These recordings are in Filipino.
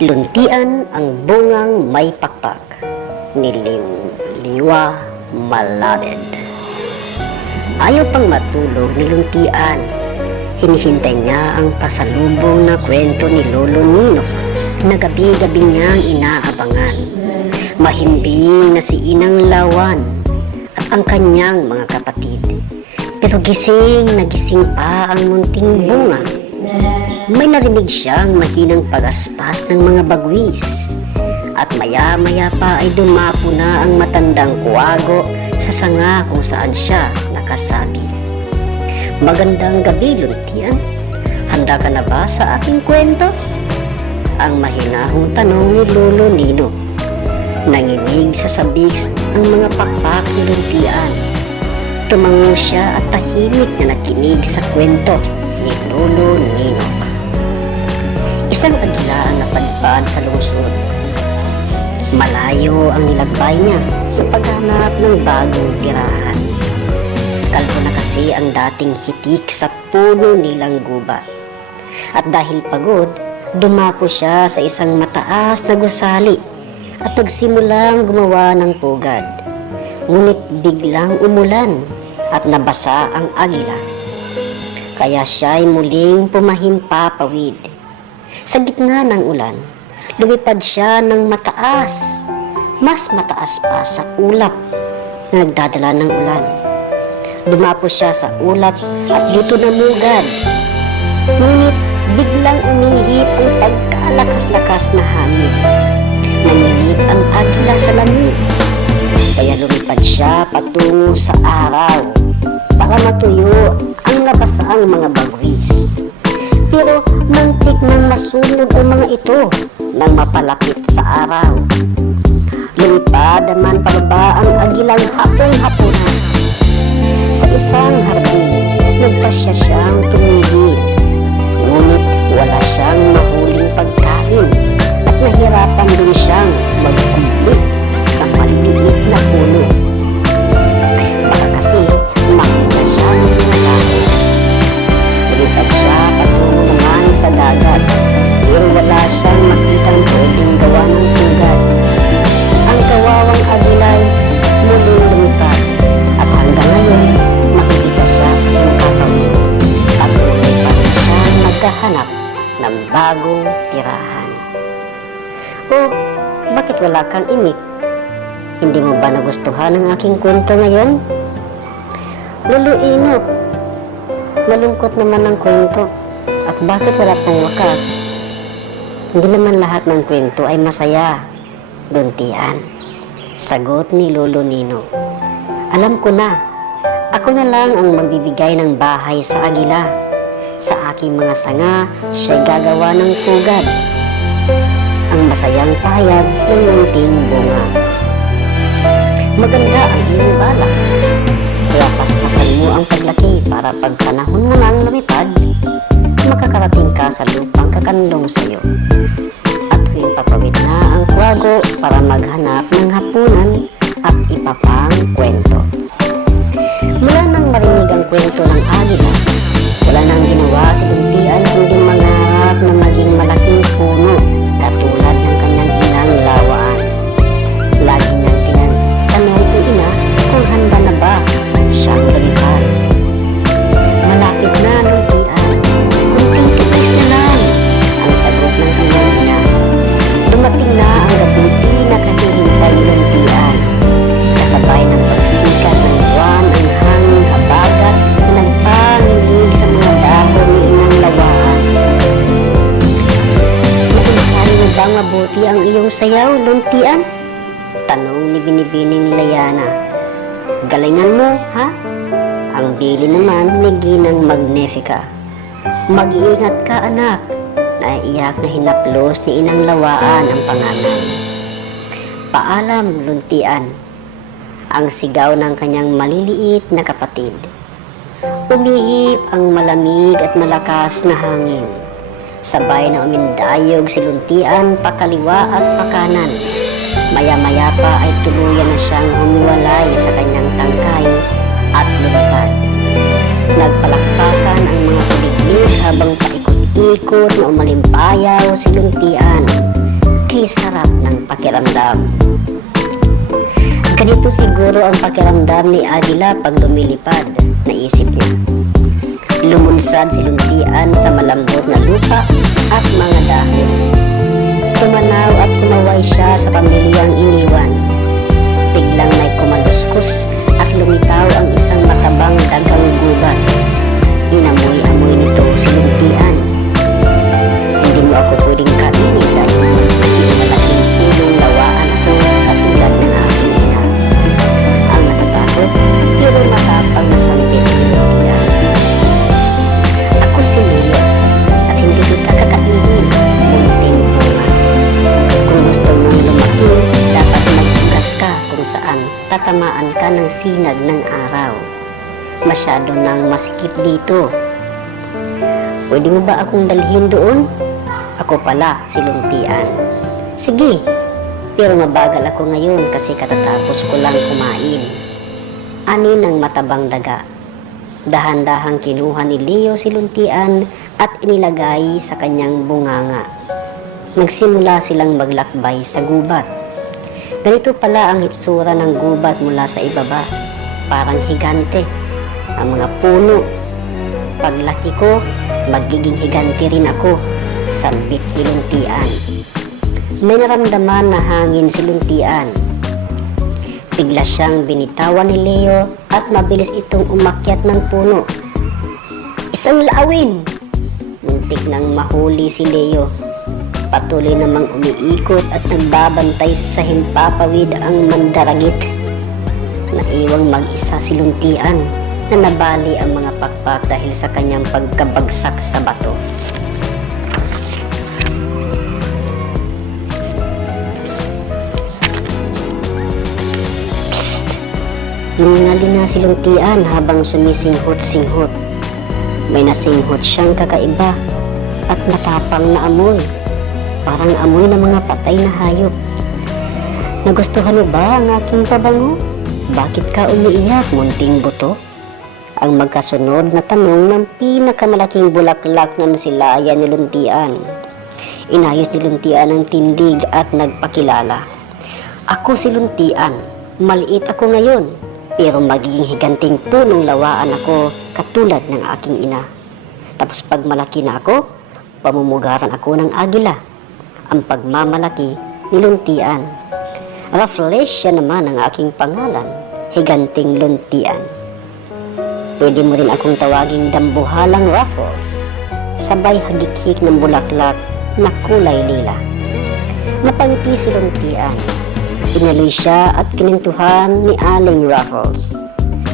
Luntian ang bungang may pakpak ni Liwa Malabed. Ayaw pang matulog ni Luntian. Hinihintay niya ang pasalubong na kwento ni Lolo Nino na gabi-gabi niyang inaabangan. Mahimbing na si Inang Lawan at ang kanyang mga kapatid. Pero gising na gising pa ang munting bunga. May narinig siyang mahinang pagaspas ng mga bagwis. At maya-maya pa ay dumapo na ang matandang kuwago sa sanga kung saan siya nakasabi. Magandang gabi, Luntian. Handa ka na ba sa aking kwento? Ang mahinahong tanong ni Lolo Nino. Nanginig sa sabik ang mga pakpak ni Luntian. Tumango siya at tahimik na nakinig sa kwento ni Lolo Nino. Isang agila ang napadpad sa lungsod. Malayo ang nilakbay niya sa paghanap ng bagong tirahan. Kalbo na kasi ang dating hitik sa puno nilang gubat. At dahil pagod, dumapo siya sa isang mataas na gusali at nagsimulang gumawa ng pugad. Ngunit biglang umulan at nabasa ang agila. Kaya siya'y muling pumahimpapawid. Sa gitna ng ulan, lumipad siya ng mataas, mas mataas pa sa ulap na nagdadala ng ulan. Dumapo siya sa ulap at dito namugad. Ngunit biglang umihip ang pagkalakas-lakas na hangin. Nanginit ang agila sa lamig. Kaya lumipad siya patungo sa araw para matuyo ang nabasaang mga bagwis. Pero muntik nang masunog ang mga ito nang mapalapit sa araw. Lumipad naman pababa ang agilang hapon-haponan. Sa isang hardin, nagpasya siyang tumigil. Ngunit wala siyang mahuling pagkain at nahirapan din siyang magkumplit sa maliliit na puno. Baka kasi makita siya ng mga tao. Lumipad siya patungo naman sa dagat, pero wala siyang makitang pwedeng gawa ng pugad. Ang kawawang agilay muling lumipad at hanggang ngayon makikita siya sa kinakatawid at muling pa rin siya naghahanap ng bagong tirahan. O bakit wala kang imik? Hindi mo ba nagustuhan ang aking kwento ngayon? Lolo Inok, malungkot naman ang kwento. At bakit wala pang wakas? Hindi naman lahat ng kwento ay masaya, Luntian. Sagot ni Lolo Nino. Alam ko na, ako na lang ang magbibigay ng bahay sa agila. Sa aking mga sanga, siya'y gagawa ng pugad. Ang masayang payag ng munting bunga. Maganda ang iyong balak. Kaya paspasan mo ang paglaki para pag panahon mo nang lumipad, makakarating ka sa lupang kakanlong sa'yo. At tuwing papawid na ang kuwago para maghanap ng hapunan at iba pang kwento. Mula nang marinig ang kwento ng agila, wala nang ginawa si Luntian kundi mangarap na maging malaking puno katulad ng kanyang inang Lawaan. Lagi niyang tinatanong ang ina kung handa na ba siyang lumipad. Malapit na, Luntian. Kunting tipis na lang ang sagot ng kanyang ina. Dumating na ang gabing pinakahihintay ni Luntian. Kasabay ng pagsikat ng buwan ang hangin habagat na nagpanginig sa mga dahon ni Inang Lawaan. Maisahin mo bang mabuti ang iyong sayaw, Luntian? Tanong ni Binibining Layana. Galingan mo, ha? Ang bili naman ni Ginang Magnifica. Mag-iingat ka, anak. Naiiyak na hinaplos ni Inang Lawaan ang panganay. Paalam, Luntian. Ang sigaw ng kanyang maliliit na kapatid. Umihip ang malamig at malakas na hangin. Sabay na umindayog si Luntian pakaliwa at pakanan. Maya-maya pa ay tuluyan na siyang humiwalay sa kanyang tangkay at lumipad. Nagpalakpakan ang mga paligid habang paikot umiikot na umalimpayaw si luntian. Kay sarap ng pakiramdam. Ganito siguro ang pakiramdam ni Agila pag lumilipad, naisip niya. Lumunsad si luntian sa malambot na lupa at mga dahon. Tumanaw at kumaway siya sa pamilyang iniwan. Biglang may kumaluskus at lumitaw ang isang matabang dagang gubat. Inamoy-amoy nito si luntian. Hindi mo ako pwedeng kainin dahil malaking tulong lawaan ako katulad ng aking ina. Ang natatakot, pero matapang na sambit ni luntian. Ako si Leo at hindi kita kakainin, munting bunga. Kung gusto mong lumaki, dapat magtugas ka kung saan tatamaan ka ng sinag ng araw. Masyado nang masikip dito. Pwede mo ba akong dalhin doon? Ako pala si luntian. Sige, pero mabagal ako ngayon kasi katatapos ko lang kumain. Ani ng matabang daga. Dahan-dahang kinuha ni Leo si luntian at inilagay sa kanyang bunganga. Nagsimula silang maglakbay sa gubat. Ganito pala ang hitsura ng gubat mula sa ibaba. Parang higante. Ang mga puno. Paglaki ko, magiging higante rin ako. Sambit ni luntian. May naramdaman na hangin si luntian. Bigla siyang binitawan ni Leo at mabilis itong umakyat ng puno. Isang laawin! Muntik nang mahuli si Leo. Patuloy namang umiikot at nagbabantay sa himpapawid ang mandaragit. Naiwang mag-isa si luntian na nabali ang mga pakpak dahil sa kanyang pagkabagsak sa bato. Psst! Lumingali na si luntian habang sumisinghot-singhot. May nasinghot siyang kakaiba at matapang na amoy. Parang amoy ng mga patay na hayop. Nagustuhan mo ba ang aking pabango? Bakit ka umiiyak, munting buto? Ang magkasunod na tanong ng pinakamalaking bulaklak na nasilayan ni luntian. Inayos ni luntian ang tindig at nagpakilala. Ako si luntian. Maliit ako ngayon, pero magiging higanting punong lawaan ako katulad ng aking ina. Tapos pag malaki na ako, pamumugaran ako ng agila. Ang pagmamalaki ni luntian. Rafflesia naman ang aking pangalan, higanting luntian. Pwede mo rin akong tawaging dambuhalang Raffles, sabay hagik-hik ng bulaklak na kulay lila. Napangiti si luntian. Pinaloy siya at kinintuhan ni Aling Raffles.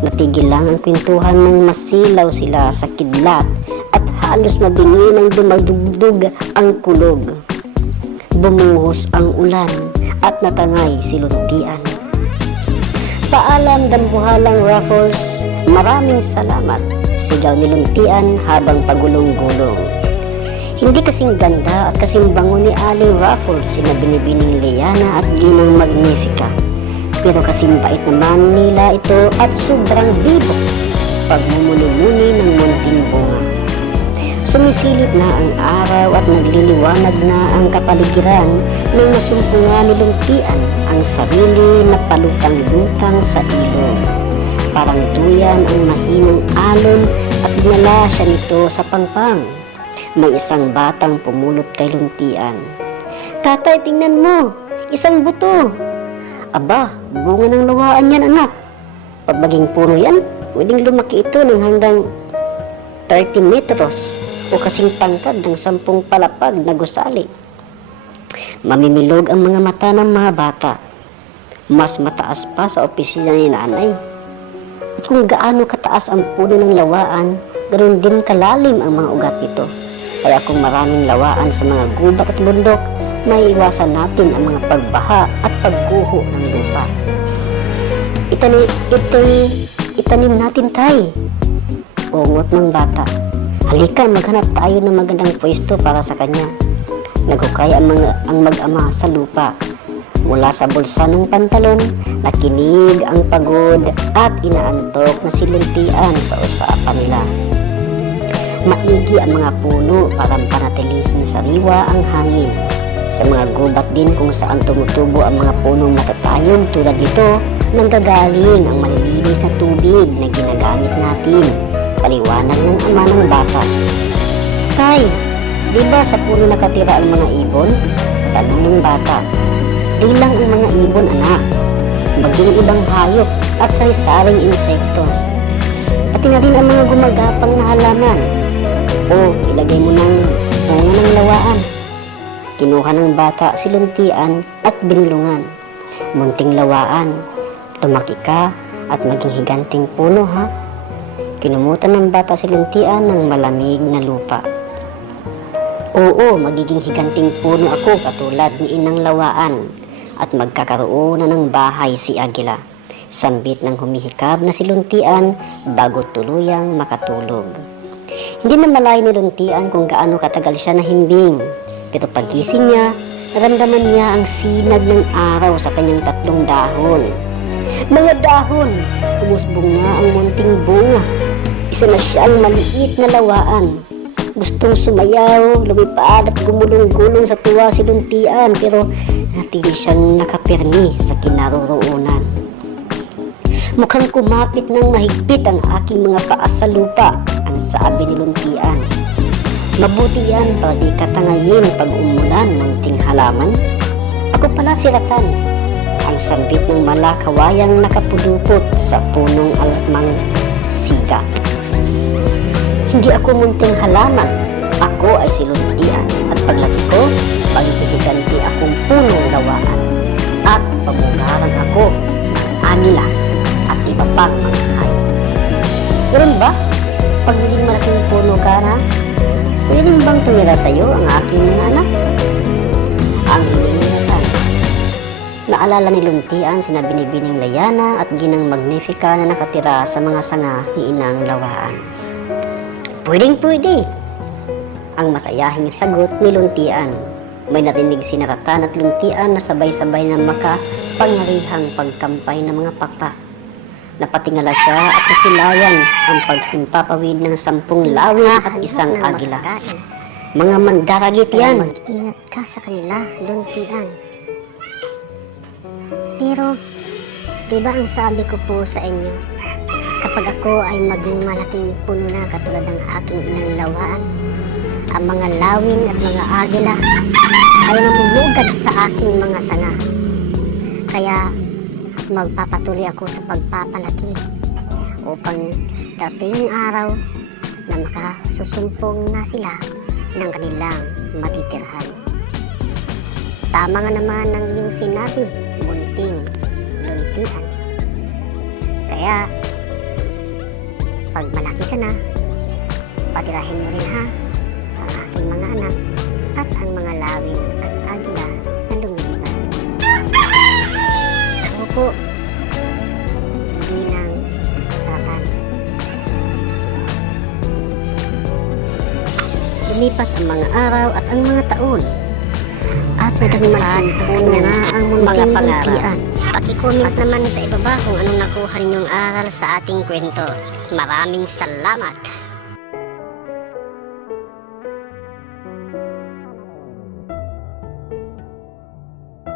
Natigil lang ang kwentuhan nang masilaw sila sa kidlat at halos mabingi nang dumadugdug ang kulog. Bumuhos ang ulan at natangay si luntian. Paalam dambuhalang Raffles, maraming salamat, sigaw ni luntian habang pagulong-gulong. Hindi kasing ganda at kasing bango ni Aling Raffles sina Binibining Liana at Ginang Magnifica. Pero kasing bait naman nila ito at sobrang bibo pagmumuni-muni ng munting bunga. Sumisilip na ang araw at nagliliwanag na ang kapaligiran nang nasumpungan ni luntian ang sarili na palutang-lutang sa ilog. Parang duyan ang mahinang alon at dinala siya nito sa pangpang. May isang batang pumulot kay luntian. Tatay, tingnan mo! Isang buto! Aba, bunga ng lawaan yan, anak. Pag maging puno yan, pwedeng lumaki ito ng hanggang 30 metros o kasing tangkad ng 10 palapag na gusali. Mamimilog ang mga mata ng mga bata. Mas mataas pa sa opisina ni nanay. At kung gaano kataas ang puno ng lawaan, ganoon din kalalim ang mga ugat nito. Kaya kung maraming lawaan sa mga gubat at bundok, maiiwasan natin ang mga pagbaha at pagguho ng lupa. Itanim natin, tay. Ungot ng bata. Halika, maghanap tayo ng magandang pwesto para sa kanya. Naghukay ang mag-ama sa lupa. Mula sa bulsa ng pantalon, nakinig ang pagod at inaantok na si luntian sa usapan nila. Maigi ang mga puno para panatilihin sariwa ang hangin. Sa mga gubat din kung saan tumutubo ang mga punong matatayog tulad nito, nanggagaling ang malilinis na tubig na ginagamit natin. Paliwanag ng ama ng bata. Tay, di ba sa puno nakatira ang mga ibon? Tanong ng bata. Di lang ang mga ibon, anak. Maging ibang hayop at sari-saring insekto. Pati na rin ang mga gumagapang na halaman. O, ilagay mo ng bunga ng lawaan. Kinuha ng bata si luntian at binulungan. Munting lawaan, lumaki ka at maging higanting puno, ha? Kinumutan ng bata si luntian ng malamig na lupa. Oo, magiging higanting puno ako katulad ni Inang Lawaan at magkakaroon na ng bahay si Agila. Sambit ng humihikab na si luntian bago tuluyang makatulog. Hindi na malayo ni luntian kung gaano katagal siya nahimbing. Pero pagising niya, naramdaman niya ang sinag ng araw sa kanyang 3 dahon. Mga dahon! Umusbong nga ang munting bunga. Isa na siyang maliit na lawaan. Gustong sumayaw, lumipad at gumulong-gulong sa tuwa si luntian pero natili siyang nakapirmi sa kinaroroonan. Mukhang kumapit ng mahigpit ang aking mga paa sa lupa, ang sabi ni luntian. Mabuti yan para di katangayin pag umulan munting halaman. Ako pala si Ratan, ang sambit ng malakawayang nakapulupot sa punong alamang siga. Hindi ako munting halaman, ako ay si luntian at paglaki ko, paghihiganti akong punong lawaan at pamugaran ako ng agila at iba pang mga hayop. Ganun ba? Pag naging malaking puno ka na, pwede rin bang tumira sa'yo ang aking mga anak? Ang hinihingatan. Naalala ni luntian sina Binibining Layana at Ginang Magnifica na nakatira sa mga sanga ni Inang Lawaan. Pwedeng-pwede! Ang masayahing sagot ni luntian. May narinig si Ratan at luntian na sabay-sabay na makapangyarihang pagkampay ng mga pakpak. Napatingala siya at nasilayan ang paghimpapawid ng 10 lawin at isang agila. Mga mandaragit yan. Mag-ingat ka sa kanila, luntian. Pero, di ba ang sabi ko po sa inyo, kapag ako ay maging malaking puno na katulad ng aking Inang Lawaan, ang mga lawin at mga agila ay mamumugad sa aking mga sanga. Kaya, magpapatuloy ako sa pagpapalaki upang dating araw na makasusumpong na sila ng kanilang matitirhan. Tama nga naman ang iyong sinabi, munting luntian. Kaya, pag malaki ka na, patirahin mo rin ha ang aking mga anak at ang mga lawin at agila na lumilipad. Po, Ginang Ratan. Lumipas ang mga araw at ang mga taon at naging malaking puno na ang munting luntian. Paki-comment naman sa ibaba kung anong nakuha ninyong aral sa ating kwento. Maraming salamat!